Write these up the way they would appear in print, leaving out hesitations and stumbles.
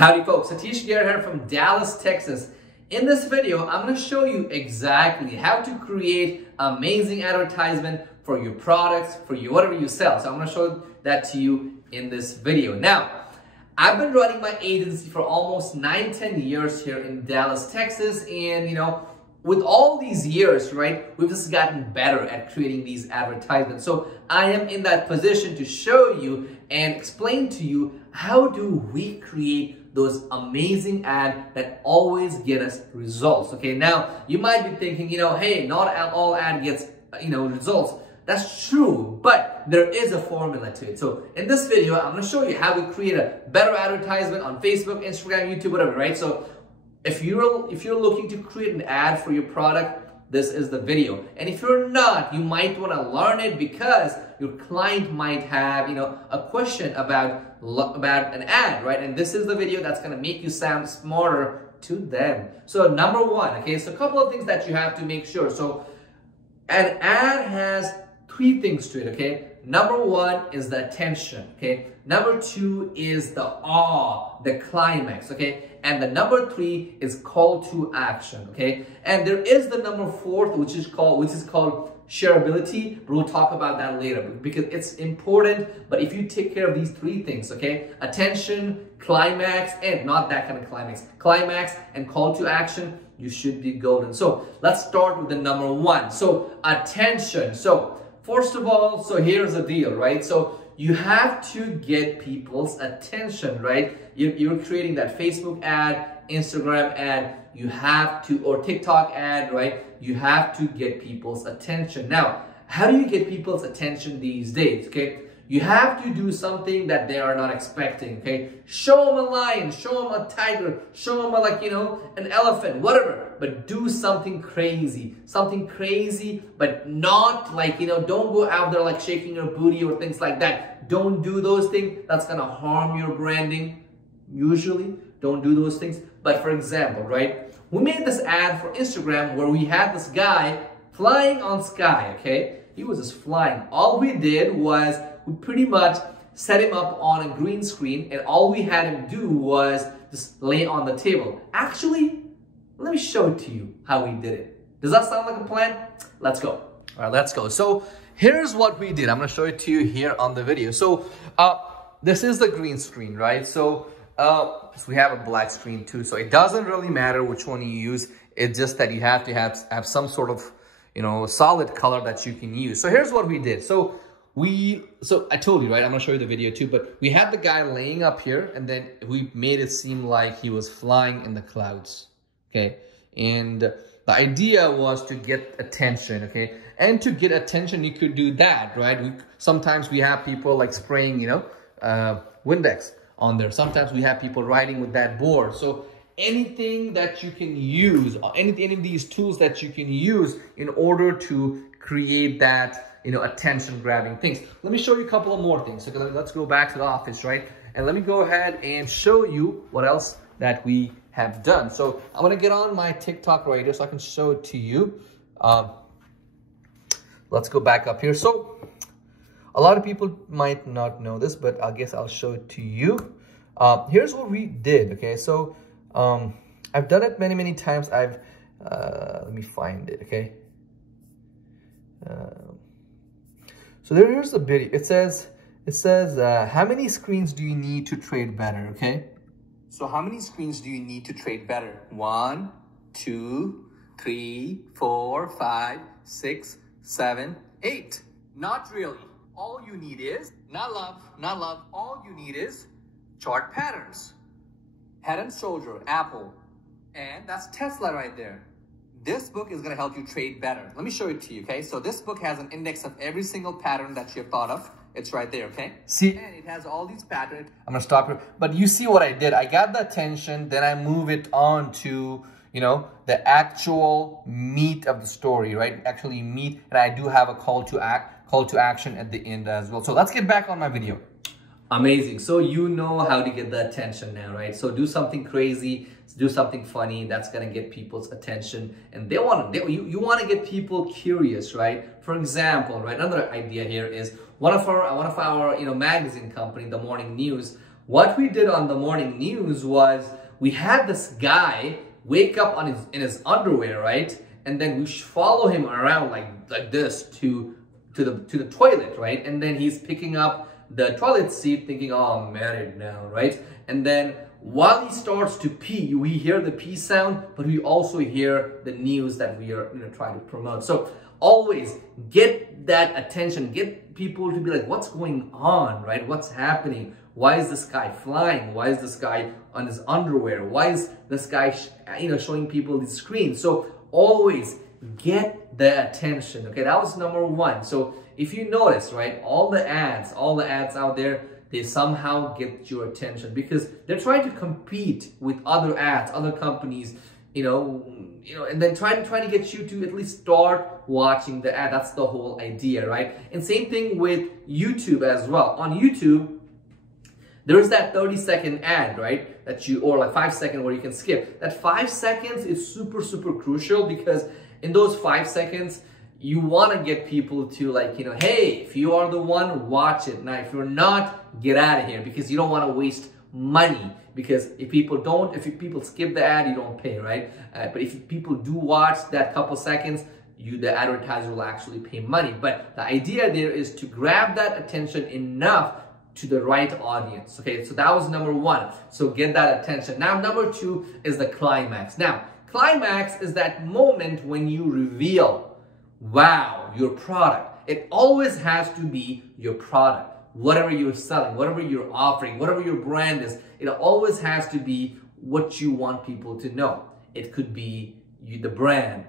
Howdy folks, Satish Garrett here from Dallas, Texas. In this video, I'm going to show you exactly how to create amazing advertisement for your products, for you, whatever you sell. So I'm going to show that to you in this video. Now, I've been running my agency for almost 9-10 years here in Dallas, Texas. And with all these years, right, we've just gotten better at creating these advertisements. So I am in that position to show you and explain to you how do we create those amazing ads that always get us results. Okay, now you might be thinking, hey, not all ad gets, results. That's true, but there is a formula to it. So in this video, I'm going to show you how we create a better advertisement on Facebook, Instagram, YouTube, whatever, right? So if you're looking to create an ad for your product, this is the video. And if you're not, you might want to learn it because your client might have, a question about an ad, right? And this is the video that's going to make you sound smarter to them. So number one, okay, so a couple of things that you have to make sure. So an ad has three things to it, okay? Number one is the attention, okay? Number two is the awe, the climax, okay? And the number three is call to action, okay? And there is the number fourth, which is called shareability, but we'll talk about that later because it's important. But if you take care of these three things, okay? Attention, climax, and not that kind of climax and call to action, you should be golden. So let's start with the number one. So attention. So first of all, so here's the deal, right? So you have to get people's attention, right? You're creating that Facebook ad, Instagram ad, you have to, or TikTok ad, right? You have to get people's attention. Now, how do you get people's attention these days, okay? You have to do something that they are not expecting, okay? Show them a lion, show them a tiger, show them an elephant, whatever. But do something crazy, but not don't go out there like shaking your booty or things like that. Don't do those things. That's gonna harm your branding. Usually, don't do those things. But for example, right? We made this ad for Instagram where we had this guy flying on sky, okay? He was just flying. All we did was we pretty much set him up on a green screen and all we had him do was just lay on the table. Actually, let me show it to you how we did it. Does that sound like a plan? Let's go. All right, let's go. So here's what we did. I'm going to show it to you here on the video. So this is the green screen, right? So we have a black screen too. So it doesn't really matter which one you use. It's just that you have to have some sort of, solid color that you can use. So here's what we did. So I told you, right? I'm going to show you the video too, but we had the guy laying up here and then we made it seem like he was flying in the clouds. Okay. And the idea was to get attention. Okay. And to get attention, you could do that, right? Sometimes we have people like spraying, Windex on there. Sometimes we have people writing with that board. So anything that you can use, any of these tools that you can use in order to create that, attention grabbing things. Let me show you a couple of more things. So let's go back to the office, right? And let me go ahead and show you what else that we have done. So I'm going to get on my TikTok right here so I can show it to you. Let's go back up here. So a lot of people might not know this, but I guess I'll show it to you. Here's what we did. Okay. So I've done it many times. Let me find it. Okay. So here's the video. It says, how many screens do you need to trade better? Okay. So how many screens do you need to trade better? 1, 2, 3, 4, 5, 6, 7, 8. Not really. All you need is, not love. All you need is chart patterns. Head and Shoulder, Apple. And that's Tesla right there. This book is going to help you trade better. Let me show it to you, okay? So this book has an index of every single pattern that you have thought of. It's right there, okay? See? And it has all these patterns. I'm going to stop here. But you see what I did. I got the attention, then I move it on to, the actual meat of the story, right? Actually meat. And I do have a call to action at the end as well. So let's get back on my video. Amazing. So you know how to get the attention now, right? So do something crazy, do something funny that's gonna get people's attention, and you want to get people curious, right? For example, right? Another idea here is one of our magazine company, the Morning News, what we did on the morning news was we had this guy wake up in his underwear, right? And then we follow him around like this to the toilet, right? And then he's picking up the toilet seat thinking, oh, I'm married now, right? And then while he starts to pee, we hear the pee sound, but we also hear the news that we are trying to promote. So always get that attention, get people to be like, what's going on, right? What's happening? Why is this guy flying? Why is this guy on his underwear? Why is this guy showing people the screen? So always get the attention. Okay, that was number one. So if you notice, right, all the ads out there, they somehow get your attention because they're trying to compete with other ads, other companies, and then trying to get you to at least start watching the ad. That's the whole idea, right? And same thing with YouTube as well. On YouTube, there's that 30-second ad, right? Or like 5-second where you can skip. That 5 seconds is super, super crucial because in those 5 seconds, you want to get people to hey, if you are the one, watch it. Now, if you're not, get out of here because you don't want to waste money. Because if people skip the ad, you don't pay, right? But if people do watch that couple seconds, the advertiser will actually pay money. But the idea there is to grab that attention enough to the right audience. Okay, so that was number one. So get that attention. Now, number two is the climax. Now, climax is that moment when you reveal, wow, your product. It always has to be your product. Whatever you're selling, whatever you're offering, whatever your brand is, it always has to be what you want people to know. It could be the brand.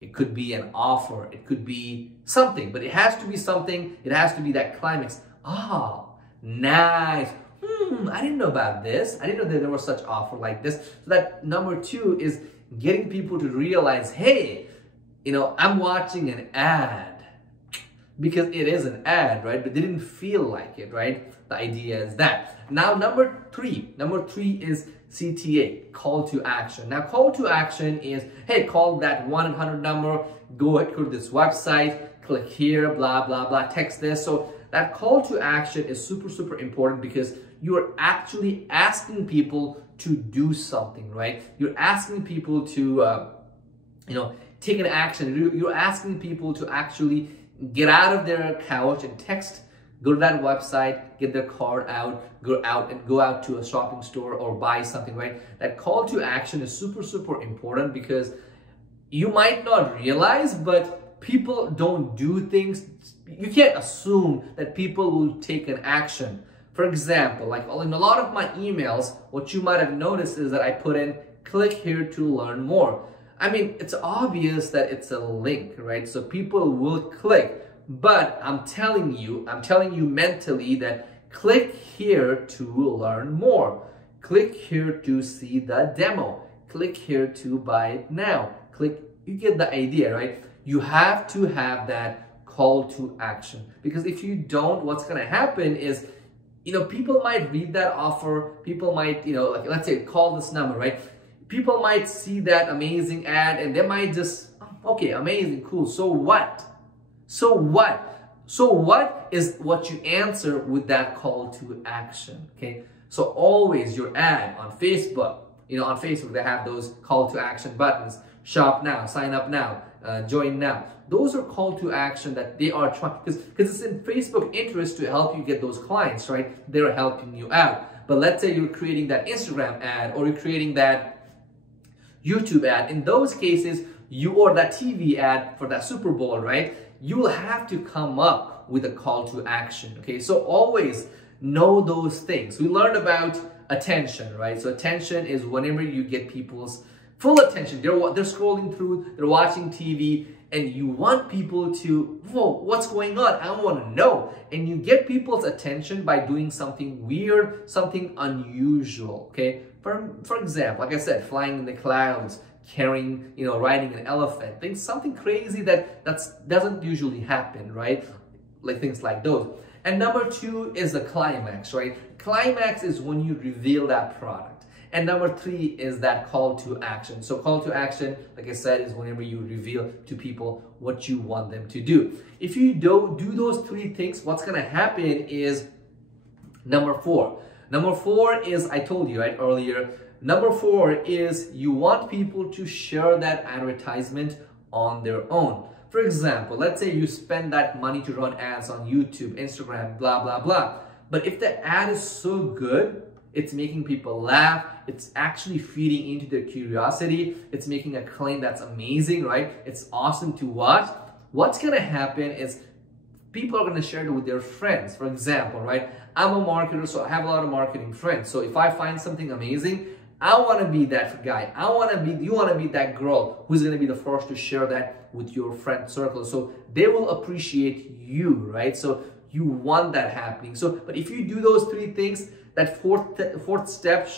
It could be an offer. It could be something, but it has to be something. It has to be that climax. Oh, nice. I didn't know about this. I didn't know that there was such offer like this. So that number two is getting people to realize, hey, I'm watching an ad because it is an ad, right? But they didn't feel like it, right? The idea is that. Now, number three is CTA, call to action. Now, call to action is, hey, call that 1-800 number, go to this website, click here, blah, blah, blah, text this. So that call to action is super, super important because you are actually asking people to do something, right? You're asking people to, take an action. You're asking people to actually get out of their couch and text, go to that website, get their card out, go out to a shopping store or buy something, right? That call to action is super, super important because you might not realize, but people don't do things. You can't assume that people will take an action. For example, like in a lot of my emails, what you might have noticed is that I put in, click here to learn more. I mean, it's obvious that it's a link, right? So people will click, but I'm telling you mentally that click here to learn more. Click here to see the demo. Click here to buy it now. You get the idea, right? You have to have that call to action because if you don't, what's going to happen is, people might read that offer. People might, let's say call this number, right? People might see that amazing ad and they might just, okay, amazing, cool. So what? So what is what you answer with that call to action, okay? So always your ad on Facebook, on Facebook they have those call to action buttons. Shop now, sign up now, join now. Those are call to action that they are trying, because it's in Facebook interest to help you get those clients, right? They're helping you out. But let's say you're creating that Instagram ad or you're creating that YouTube ad. In those cases, or that TV ad for that Super Bowl, right? You will have to come up with a call to action, okay? So always know those things. We learned about attention, right? So attention is whenever you get people's full attention. They're scrolling through, they're watching TV, and you want people to, whoa, what's going on? I want to know. And you get people's attention by doing something weird, something unusual, okay? For example, like I said, flying in the clouds, carrying, riding an elephant, something crazy that doesn't usually happen, right? Like things like those. And number two is the climax, right? Climax is when you reveal that product. And number 3 is that call to action. So call to action, like I said, is whenever you reveal to people what you want them to do. If you don't do those 3 things, what's gonna happen is number 4. Number 4 is, I told you right earlier, number 4 is you want people to share that advertisement on their own. For example, let's say you spend that money to run ads on YouTube, Instagram, blah, blah, blah. But if the ad is so good, it's making people laugh, it's actually feeding into their curiosity, it's making a claim that's amazing, right? It's awesome to watch. What's gonna happen is people are gonna share it with their friends. For example, right? I'm a marketer, so I have a lot of marketing friends. So if I find something amazing, I wanna be that guy. You wanna be that girl who's gonna be the first to share that with your friend circle. So they will appreciate you, right? So you want that happening. So, but if you do those 3 things, that fourth step,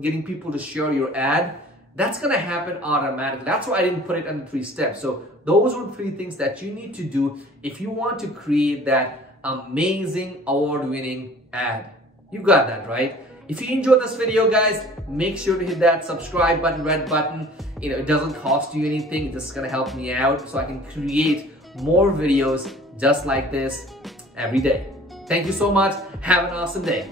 getting people to share your ad, that's gonna happen automatically. That's why I didn't put it under 3 steps. So those are 3 things that you need to do if you want to create that amazing award-winning ad. You got that, right? If you enjoyed this video, guys, make sure to hit that subscribe button, red button. It doesn't cost you anything. It's just gonna help me out so I can create more videos just like this every day. Thank you so much. Have an awesome day.